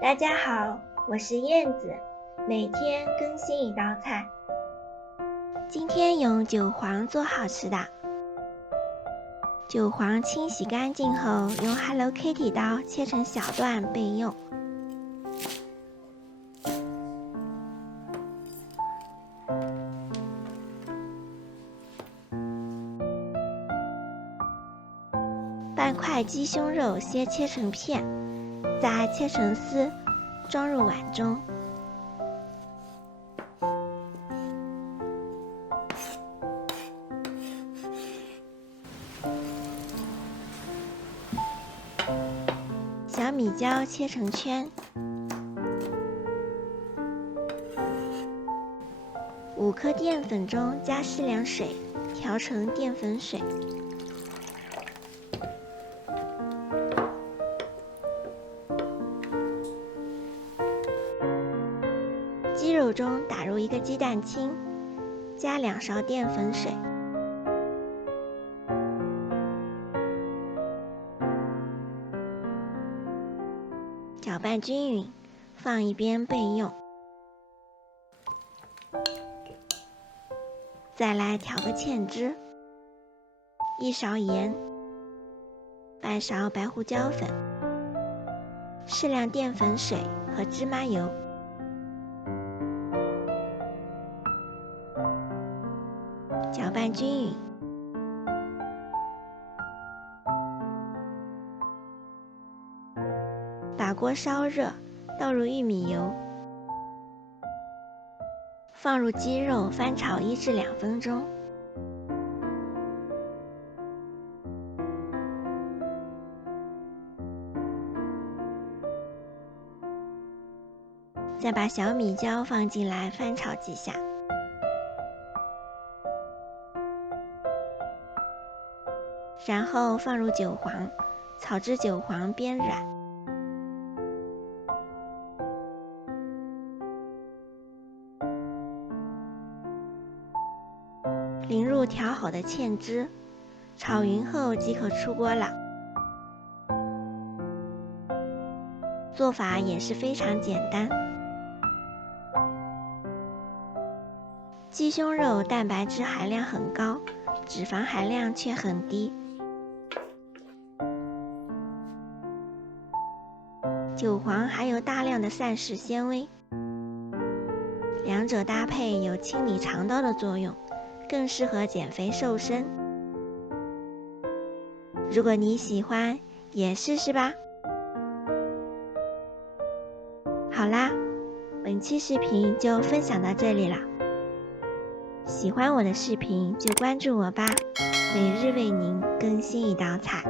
大家好，我是燕子，每天更新一道菜。今天用韭黄做好吃的。韭黄清洗干净后，用 Hello Kitty 刀切成小段备用。半块鸡胸肉先切成片，再切成丝，装入碗中。小米椒切成圈，5克淀粉中加适量水，调成淀粉水。鸡肉中打入1个鸡蛋清，加2勺淀粉水。搅拌均匀，放一边备用。再来调个芡汁，1勺盐，半勺白胡椒粉，适量淀粉水和芝麻油。搅拌均匀，把锅烧热，倒入玉米油，放入鸡肉，翻炒1至2分钟。再把小米椒放进来翻炒几下。然后放入韭黄，炒至韭黄边软。淋入调好的芡汁，炒匀后即可出锅了。做法也是非常简单。鸡胸肉蛋白质含量很高，脂肪含量却很低。韭黄含有大量的膳食纤维，两者搭配有清理肠道的作用，更适合减肥瘦身。如果你喜欢，也试试吧。好啦，本期视频就分享到这里了。喜欢我的视频就关注我吧，每日为您更新一道菜。